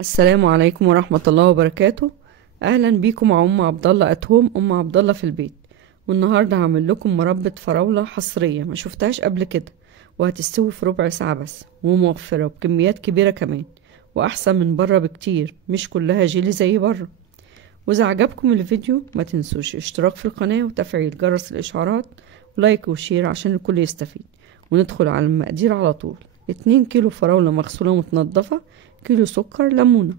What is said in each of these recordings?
السلام عليكم ورحمة الله وبركاته. اهلا بيكم مع ام عبد الله @هوم، ام عبد الله في البيت. والنهارده هعمل لكم مربى فراولة حصرية ما شفتهاش قبل كده، وهتستوي في ربع ساعة بس، وموفرة وبكميات كبيرة كمان، واحسن من بره بكتير، مش كلها جيلي زي بره. واذا عجبكم الفيديو ما تنسوش اشتراك في القناة وتفعيل جرس الاشعارات ولايك وشير عشان الكل يستفيد. وندخل على المقادير على طول. 2 كيلو فراولة مغسولة ومتنضفة، كيلو سكر، ليمونة.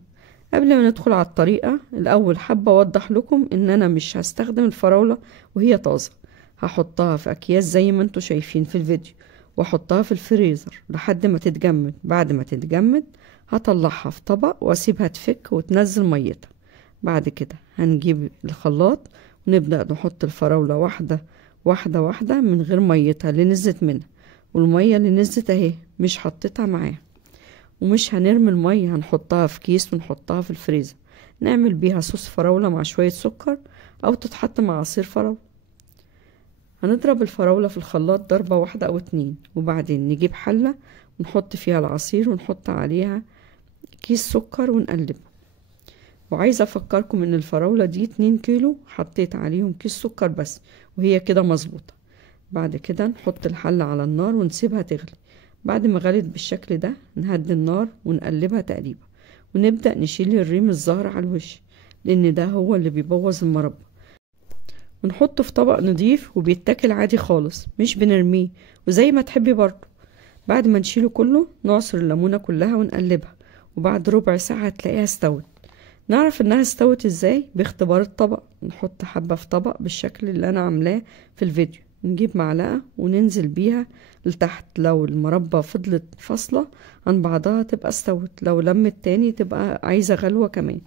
قبل ما ندخل على الطريقة الأول حابة أوضح لكم إن أنا مش هستخدم الفراولة وهي طازة، هحطها في أكياس زي ما انتوا شايفين في الفيديو، واحطها في الفريزر لحد ما تتجمد. بعد ما تتجمد هطلعها في طبق واسيبها تفك وتنزل ميتها. بعد كده هنجيب الخلاط ونبدأ نحط الفراولة واحدة واحدة واحدة من غير ميتها اللي نزلت منها، والمية اللي نزلت اهي مش حطيتها معاها. ومش هنرمي المية، هنحطها في كيس ونحطها في الفريزر، نعمل بيها صوص فراولة مع شوية سكر، او تتحط مع عصير فراولة. هنضرب الفراولة في الخلاط ضربة واحدة او 2، وبعدين نجيب حلة ونحط فيها العصير ونحط عليها كيس سكر ونقلبه. وعايزة افكركم ان الفراولة دي 2 كيلو حطيت عليهم كيس سكر بس، وهي كده مظبوطة. بعد كده نحط الحلة على النار ونسيبها تغلي. بعد ما غلت بالشكل ده نهدي النار ونقلبها تقليبه، ونبدأ نشيل الريم الزهر على الوش، لان ده هو اللي بيبوظ المربى. ونحطه في طبق نضيف وبيتاكل عادي خالص، مش بنرميه، وزي ما تحبي برضه. بعد ما نشيله كله نعصر الليمونة كلها ونقلبها، وبعد ربع ساعة هتلاقيها استوت. نعرف انها استوت ازاي؟ باختبار الطبق. نحط حبة في طبق بالشكل اللي انا عاملاه في الفيديو، نجيب معلقة وننزل بيها لتحت. لو المربى فضلت فاصلة عن بعضها تبقى استوت، لو لمت تاني تبقى عايزة غلوة كمان.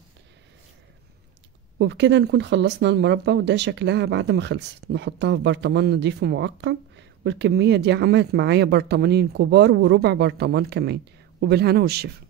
وبكده نكون خلصنا المربى، وده شكلها بعد ما خلصت. نحطها في برطمان نضيف ومعقم، والكمية دي عملت معايا برطمانين كبار وربع برطمان كمان. وبالهنا والشفا.